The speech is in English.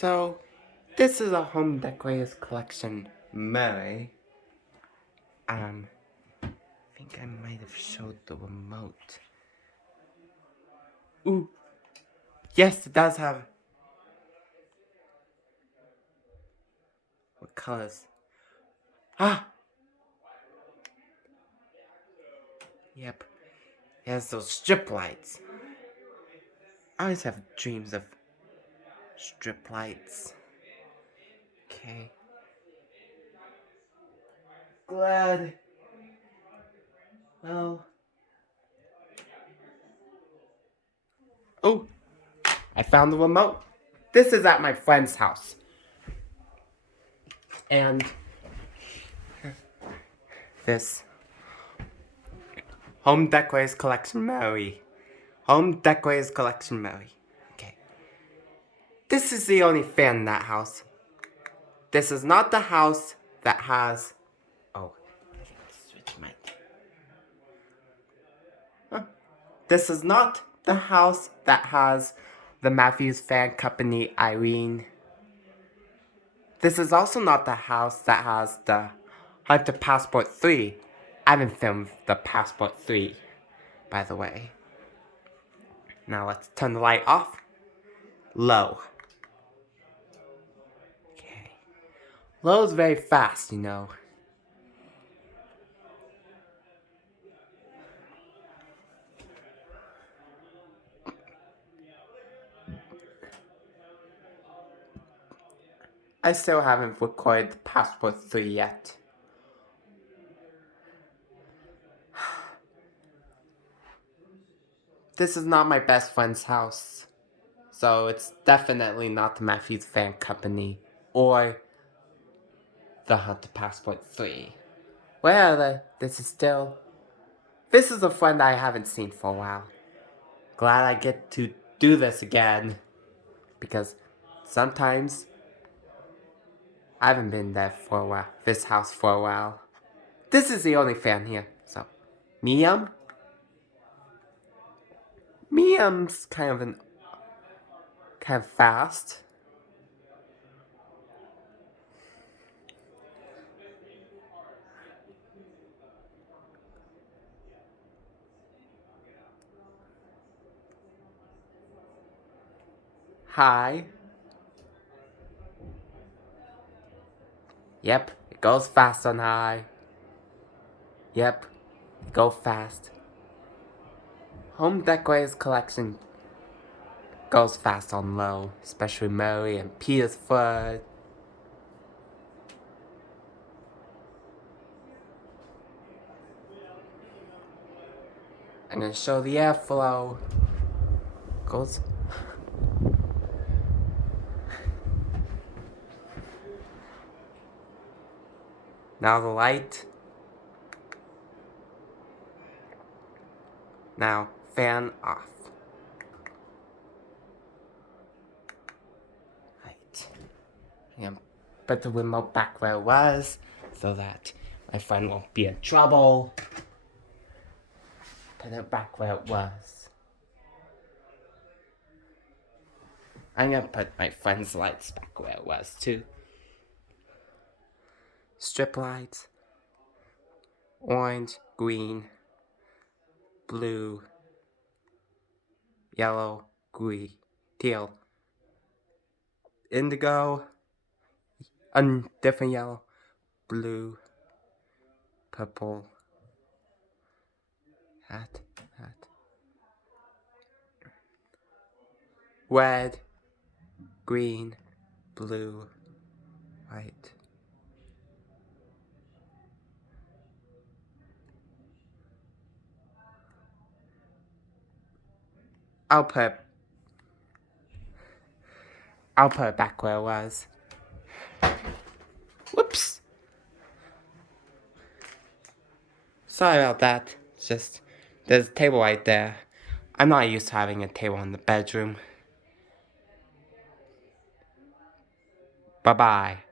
So, this is a home decorators collection, Merwry. I think I might have showed the remote. Ooh. Yes, it does have. What colors? Ah! Yep. It has those strip lights. I always have dreams of strip lights. Okay. Glad. Well. Oh! I found the remote. This is at my friend's house. And this Home Decorators Collection Merwry. Home Decorators Collection Merwry. Okay. This is the only fan in that house. This is not the house that has... Oh, I think I'll switch my... Huh. This is not the house that has the Matthews Fan Company Irene. This is also not the house that has the Hunter Passport 3. I haven't filmed the Passport 3, by the way. Now let's turn the light off. Low. Okay. Low is very fast, you know. I still haven't recorded Passport 3 yet. This is not my best friend's house. So it's definitely not the Matthews Fan Company or the Hunter Passport 3. Well, this is a friend I haven't seen for a while. Glad I get to do this again. Because sometimes I haven't been there for a while. This house for a while. This is the only fan here. So, Miam? Miam's kind of fast. Hi. Yep, it goes fast on high. Yep, go fast. Home Decorators Collection goes fast on low, especially Murray and Peter's foot. I'm gonna show the airflow. Goes. Now the light. Now fan off. Right. I'm gonna put the remote back where it was so that my friend won't be in trouble. Put it back where it was. I'm gonna put my friend's lights back where it was too. Strip lights. Orange, green, blue, yellow, green, teal, indigo, different yellow, blue, purple, hat, red, green, blue, white. I'll put it back where it was. Whoops. Sorry about that. It's just, there's a table right there. I'm not used to having a table in the bedroom. Bye-bye.